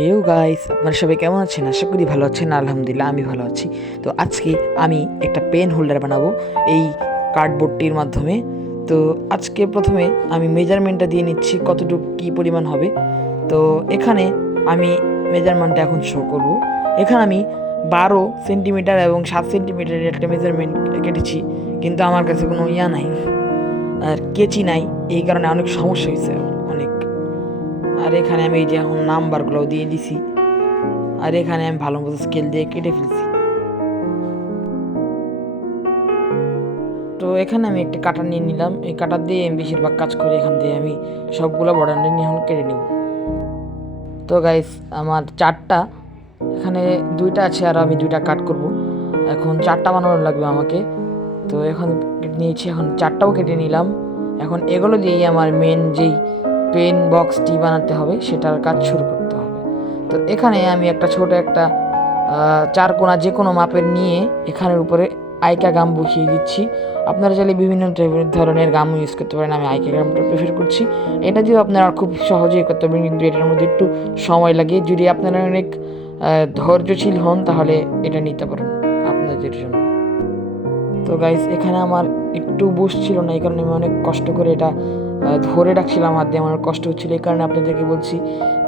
হেও গাইস, আপনারা সবাই কেমন আছেন? আশা করি ভালো আছেন। আলহামদুলিল্লাহ আমি ভালো আছি। তো আজকে আমি একটা পেন হোল্ডার বানাবো এই কার্ডবোর্ডটির মাধ্যমে। তো আজকে প্রথমে আমি মেজারমেন্টটা দিয়ে নিচ্ছি কতটুকু কী পরিমাণ হবে। তো এখানে আমি মেজারমেন্টটা এখন শো করব। এখানে আমি 12 সেন্টিমিটার এবং 7 সেন্টিমিটারের একটা মেজারমেন্ট কেটেছি, কিন্তু আমার কাছে কোনো নাই আর কেচি নাই, এই কারণে অনেক সমস্যা হয়েছে অনেক। আর এখানে আমি এই যে এখন নাম্বারগুলো দিয়ে দিছি, আর এখানে আমি ভালো মতো স্কেল দিয়ে কেটে ফেলছি। তো এখানে আমি একটা কাটার নিয়ে নিলাম, এই কাটার দিয়ে আমি বেশিরভাগ কাজ করি। এখান দিয়ে আমি সবগুলো বর্ডার নিয়ে এখন কেটে নেব। তো গাইস, আমার চারটা, এখানে দুইটা আছে আর আমি দুইটা কাট করব। এখন চারটা বানানো লাগবে আমাকে। তো এখন কেটে নিয়েছি, এখন চারটাও কেটে নিলাম। এখন এগুলো দিয়েই আমার মেন যেই পেন বক্সটি বানাতে হবে সেটার কাজ শুরু করতে হবে। তো এখানে আমি একটা ছোট একটা চার কোণা যে কোনো মাপের নিয়ে এখানের উপরে আইকা গাম বসিয়ে দিচ্ছি। আপনারা চাইলে বিভিন্ন ধরনের গাম ইউজ করতে পারেন, আমি আইকা গামটা প্রেফার করছি। এটা দিয়েও আপনারা খুব সহজেই করতে পারেন, কিন্তু এটার মধ্যে একটু সময় লাগে। যদি আপনারা অনেক ধৈর্যশীল হন তাহলে এটা নিতে পারেন আপনাদের জন্য। তো গাইস, এখানে আমার একটু বসছিল না, এই কারণে আমি অনেক কষ্ট করে এটা ধরে রাখছিলাম হাত দিয়ে, আমার কষ্ট হচ্ছিল। এই কারণে আপনাদেরকে বলছি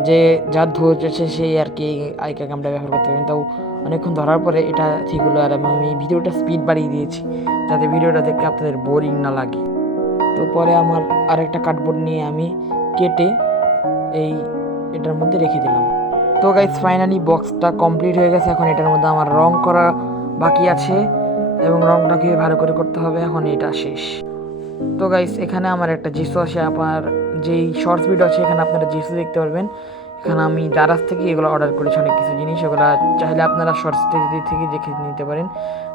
যে যার ধৈর্য আছে সেই আর কি আইকা গামটা ব্যবহার করতে পারেন। তাও অনেকক্ষণ ধরার পরে এটা ঠিক হলো, আর আমি ভিডিওটা স্পিড বাড়িয়ে দিয়েছি যাতে ভিডিওটা দেখে আপনাদের বোরিং না লাগে। তো পরে আমার আরেকটা কার্ডবোর্ড নিয়ে আমি কেটে এটার মধ্যে রেখে দিলাম। তো গাইস, ফাইনালি বক্সটা কমপ্লিট হয়ে গেছে। এখন এটার মধ্যে আমার রং করা বাকি আছে এবং রংটাকে ভালো করে করতে হবে। এখন এটা শেষ। তো গাইস, এখানে আমার একটা জিসু আছে, আপনার যেই শর্টস ভিডিও আছে এখানে আপনারা জিসু দেখতে পারবেন। এখানে আমি দারাজ থেকে এগুলো অর্ডার করেছি অনেক কিছু জিনিস, ওগুলো চাইলে আপনারা শর্টস থেকে দেখে নিতে পারেন।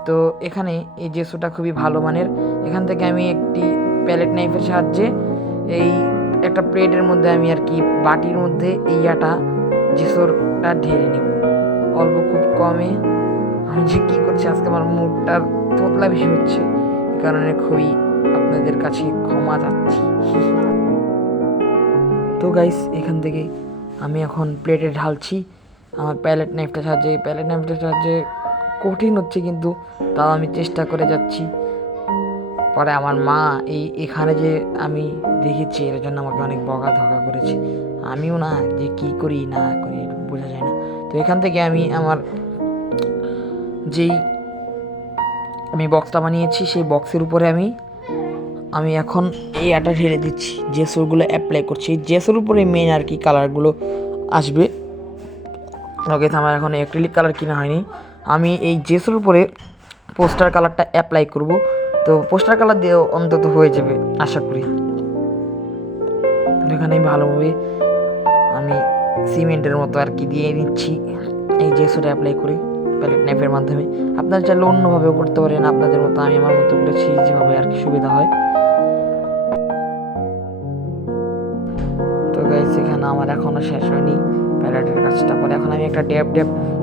তো এখানে এই জিসুটা খুবই ভালো মানের। এখান থেকে আমি একটি প্যালেট নাইফের সাহায্যে এই একটা প্লেটের মধ্যে আমি আর কি বাটির মধ্যে এই জিসুরটা ঢেলে নেব অল্প খুব কমে। আমি যে কী করছি আজকে, আমার মুখটার তোতলা বেশি হচ্ছে, এই কারণে খুবই আপনাদের কাছে ক্ষমা চাচ্ছি। তো গাইস, এখান থেকে আমি এখন প্লেটে ঢালছি আমার প্যালেট নাইফটার সাহায্যে। কঠিন হচ্ছে, কিন্তু তাও আমি চেষ্টা করে যাচ্ছি। পরে আমার মা এখানে যে আমি দেখেছি এর জন্য আমাকে অনেক বকাঝকা করেছে। আমিও না যে কি করি না করি বোঝা যায় না। তো এখান থেকে আমি আমার আমি বক্সটা বানিয়েছি সেই বক্সের উপরে আমি এখন এই আটা ঢেলে দিচ্ছি, জেসুরগুলো অ্যাপ্লাই করছি। জেসুর উপরে মেন আর কি কালারগুলো আসবে। ওকে, আমার এখন অ্যাক্রিলিক কালার কিনা হয়নি। আমি এই জেসুর উপরে পোস্টার কালারটা অ্যাপ্লাই করব। তো পোস্টার কালার দিয়েও অন্তত হয়ে যাবে আশা করি। এখানে ভালোভাবে আমি সিমেন্টের মতো আর কি দিয়ে নিচ্ছি এই জেসুটা অ্যাপ্লাই করে প্যালেট নাইফের মাধ্যমে। আপনারা চাইলে অন্যভাবেও করতে পারেন আপনাদের মতো, আমি আমার মতো করেছি যেভাবে আর কি সুবিধা হয়। তো গাইস, এখানে আমার এখনও শেষ হয়নি প্যালেটের কাজটা। পরে এখন আমি একটা ড্যাব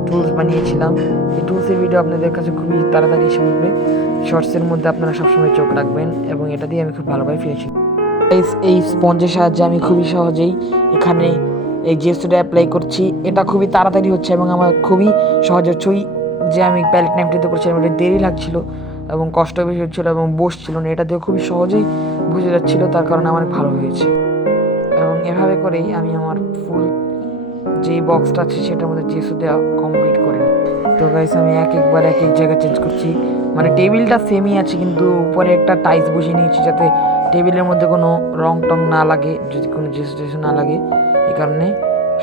টুলস বানিয়েছিলাম। এই টুলসের ভিডিও আপনাদের কাছে খুবই তাড়াতাড়ি এসে পড়বে। শর্টসের মধ্যে আপনারা সবসময় চোখ রাখবেন, এবং এটা দিয়ে আমি খুব ভালোভাবে ফিরেছি। এই স্পঞ্জের সাহায্যে আমি খুবই সহজেই এখানে এই জেসুটা অ্যাপ্লাই করছি। এটা খুবই তাড়াতাড়ি হচ্ছে এবং আমার খুবই সহজ হচ্ছে। যে আমি প্যালেট নাইফটিতে করছিলাম এটা দেরি লাগছিল এবং কষ্ট বেশি হচ্ছিলো এবং বসছিল না, এটা দিয়ে খুবই সহজেই বুঝে যাচ্ছিলো, তার কারণে আমার ভালো হয়েছে। এবং এভাবে করেই আমি আমার ফুল যে বক্সটা আছে সেটার মধ্যে জেসু দেওয়া কমপ্লিট করে। তো গাইস, আমি এক জায়গা চেঞ্জ করছি, মানে টেবিলটা সেমই আছে কিন্তু উপরে একটা টাইলস বসিয়ে নিয়েছি যাতে টেবিলের মধ্যে কোনো রং টং না লাগে, যদি কোনো জেসু না লাগে। এই কারণে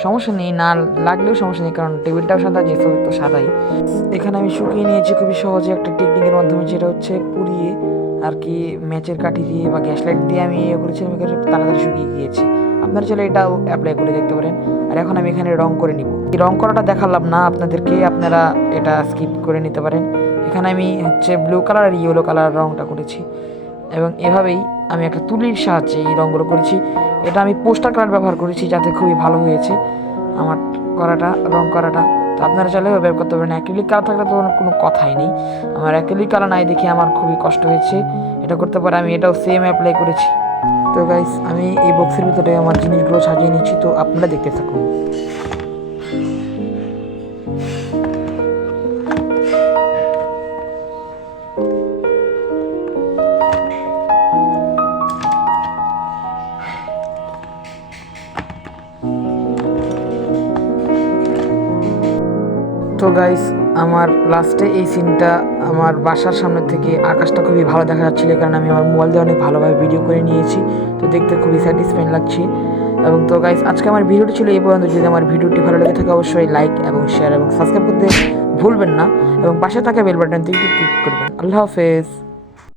সমস্যা নেই, না লাগলেও সমস্যা নেই, কারণ টেবিলটাও সাদা, জেসু তো সাদাই। এখানে আমি শুকিয়ে নিয়েছি খুবই সহজে একটা টেকনিকের মাধ্যমে, যেটা হচ্ছে পুড়িয়ে আর কি ম্যাচের কাঠি দিয়ে বা গ্যাস লাইট দিয়ে আমি করেছিলাম, তাড়াতাড়ি শুকিয়ে গিয়েছে। আপনারা চাইলে এটাও অ্যাপ্লাই করে দেখতে পারেন। আর এখন আমি এখানে রং করে নিব। এই রং করাটা দেখালাম না আপনাদেরকে, আপনারা এটা স্কিপ করে নিতে পারেন। এখানে আমি ব্লু কালার আর ইয়েলো কালার রংটা করেছি, এবং এভাবেই আমি একটা তুলির সাহায্যে এই রঙগুলো করেছি। এটা আমি পোস্টার কালার ব্যবহার করেছি, যাতে খুবই ভালো হয়েছে আমার রং করাটা। তো আপনারা চাইলে ব্যবহার করতে পারেন। অ্যাক্রিলিক কালার থাকলে তো কোনো কথাই নেই। আমার অ্যাক্রিলিক কালার নাই দেখে আমার খুবই কষ্ট হয়েছে এটা করতে পারে। আমি এটাও সেম অ্যাপ্লাই করেছি। তো গাইস, আমি এই বক্সের ভিতরে আমার জিনিসগুলো সাজিয়ে নিচ্ছি, তো আপনারা দেখতে থাকুন। গাইস আমার লাস্টে এই সিনটা আমার বাসার সামনে থেকে আকাশটা খুবই ভালো দেখা যাচ্ছিল, কারণ আমি আমার মোবাইল দিয়ে অনেক ভালোভাবে ভিডিও করে নিয়েছি। তো দেখতে খুবই স্যাটিসফাইং লাগছে। এবং তো গাইস আজকে আমার ভিডিওটি ছিল এই পর্যন্ত। যদি আমার ভিডিওটি ভালো লেগে থাকে অবশ্যই লাইক এবং শেয়ার এবং সাবস্ক্রাইব করতে ভুলবেন না, এবং পাশে থাকা বেল বাটনটি ক্লিক করবেন। আল্লাহ হাফেজ।